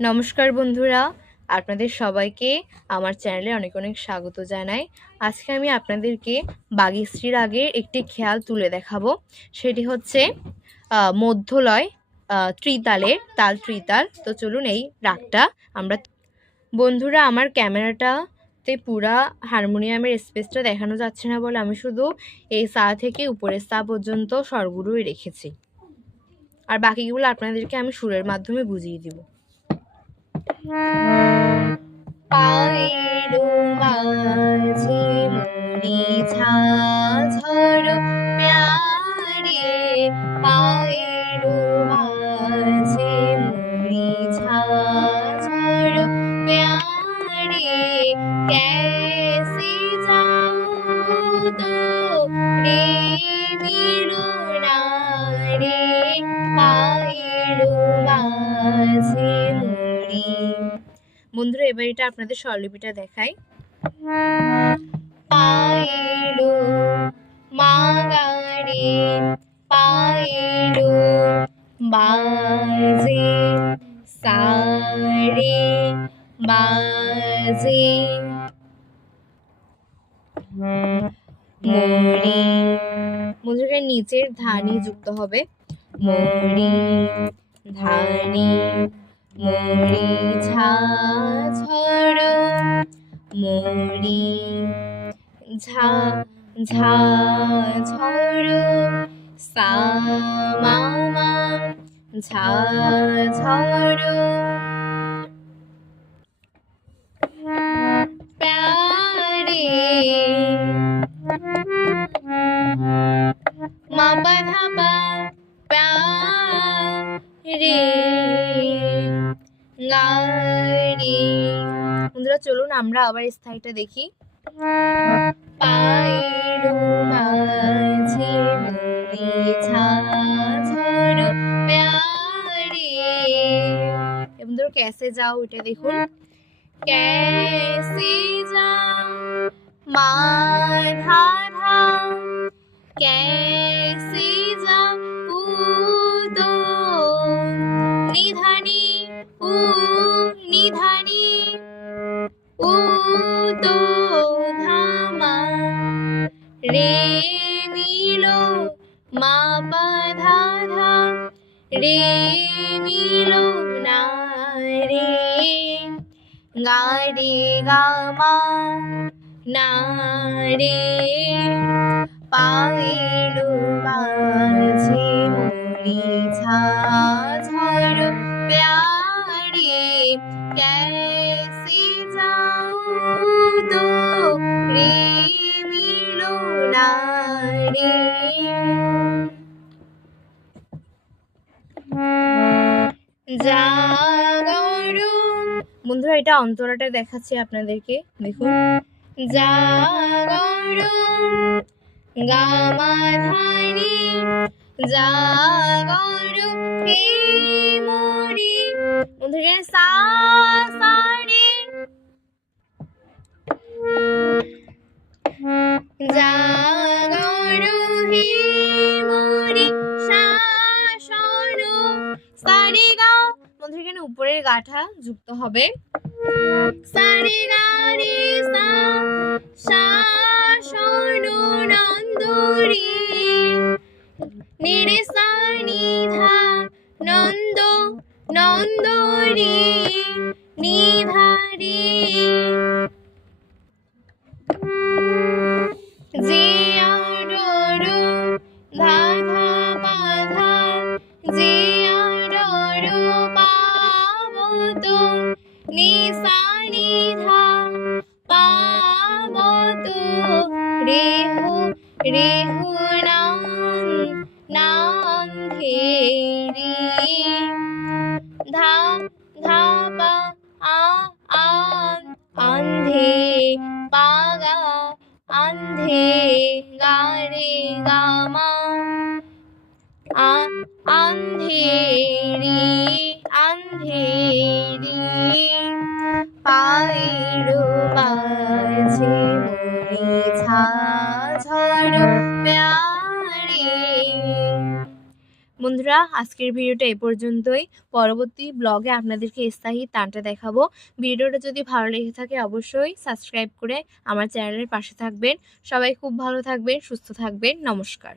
নমস্কার বন্ধুরা, আপনাদের সবাইকে আমার চ্যানেলে অনেক অনেক স্বাগত জানাই। আজকে আমি আপনাদেরকে বাগিশ্রীর আগের একটি খেয়াল তুলে দেখাবো। সেটি হচ্ছে মধ্যলয় ত্রিতালের তাল ত্রিতাল। তো চলুন এই রাগটা আমরা বন্ধুরা, আমার ক্যামেরাটাতে পুরা হারমোনিয়ামের স্পেসটা দেখানো যাচ্ছে না বলে আমি শুধু এই সা থেকে উপরের সা পর্যন্ত স্বরগুলোই রেখেছি, আর বাকিগুলো আপনাদেরকে আমি সুরের মাধ্যমে বুঝিয়ে দিব। পায়ের মাঝে মরিচা ঝড় প্যারে, পায়ের মাঝে মরিচা ঝড় প্যারে, कैसे जाऊं तो रे मिलो ना रे, পায়ের মাঝে মরি। বন্ধুরা, এবার এটা আপনাদের স্বরলিপিটা দেখাই। পায়েলো মাগারে, পায়েলো বাজে সারে বাজে মরি। বন্ধুরা, নিচের ধানি যুক্ত হবে। মরি ধানি মরিচা ঝড় মরি ঝা ঝা ঝড় সা মা মা ঝা ঝড় প্যারে মা পা ধা পা প্যারে গারে। বন্ধুরা, চলুন আমরা আবার স্থায়ীটা দেখি। পায়ের মাঝে মরিচা ঝড় প্যারে। বন্ধুরা, कैसे जाओ এটা দেখুন। कैसे जाओ মা ধা ধা, कैसे जाओ উ দো নিধানি উ নিধানি উ দো ধামা রে মিলো মা পা ধা ধা, রে মিলো না রে, গা রে গা মা না রে, পায়েলো মাঝে মরিচা ঝড় প্যারে, कैसे जाऊं तो रे मिलो ना रे। জাগরু। বন্ধুরা, এটা অন্তরাটা দেখাচ্ছি আপনাদেরকে, দেখুন। জাগরু গামাধানি জাগরু হে মরি। বন্ধুরা, সা সা রে জাগরু হে মরি সা সরু সা রে গা। বন্ধুরা, এখানে উপরের গাঠা যুক্ত হবে। সা রে গা রে সা সা সরু নন্দরি নিরে সা নি ধা নন্দ নন্দরি নিধারি। যে আরো ধা ধা পা ধা, যে আরো পাবো তো নি সা নি ধা পাবো তো রেহু রেহু নাম নাম ধেরি ধা ধা পা আ আন আন্ধে পাগা আন্ধে গা রে গা মা আন্ধেরি আন্ধেরি, পায়ের মাঝে মরিচা ঝড় প্যারে। বন্ধুরা, বন্ধুরা, আজকের ভিডিওটা এই পর্যন্তই। পরবর্তী ব্লগে আপনাদেরকে স্থায়ী তানটা দেখাবো। ভিডিওটা যদি ভালো লেগে থাকে অবশ্যই সাবস্ক্রাইব করে আমার চ্যানেলের পাশে থাকবেন। সবাই খুব ভালো থাকবেন, সুস্থ থাকবেন। নমস্কার।